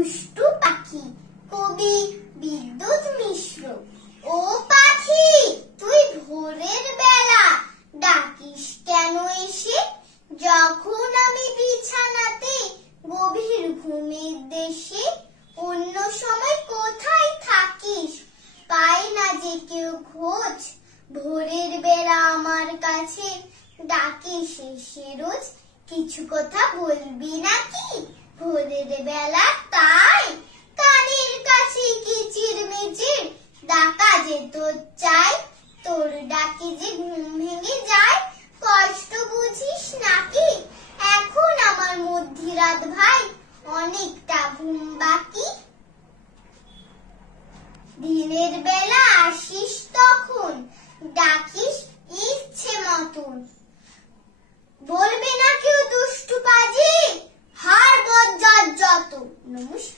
দুষ্টু পাখি। কবি বিদ্যুৎ মিশ্র। ও পাখি, তুই ভোরের বেলা ডাকিস কেন এসে? যখন আমি বিছানাতে গভীর ঘুমের দেশে। অন্য সময় কোথায় থাকিস, পাই না যে কেউ খোঁজ। ভোরের বেলা আমার কাছে ডাকিস এসে রোজ। কিছু কথা বলবি নাকি ভোরের বেলা তাই? কানের কাছে কিচিরমিচির ডাকা যে তোর চাই। তোর ডাকে যে ঘুম ভেঙে যায়, কষ্ট বুঝিস নাকি? এখন আমার মধ্যরাত ভাই, অনেকটা ঘুম বাকি। দিনের বেলা আসিস তখন, ডাকিস ইচ্ছে মতন। বলবে না কেউ দুষ্টু পাজি, হার বজ্জাত যত। নমস্কার।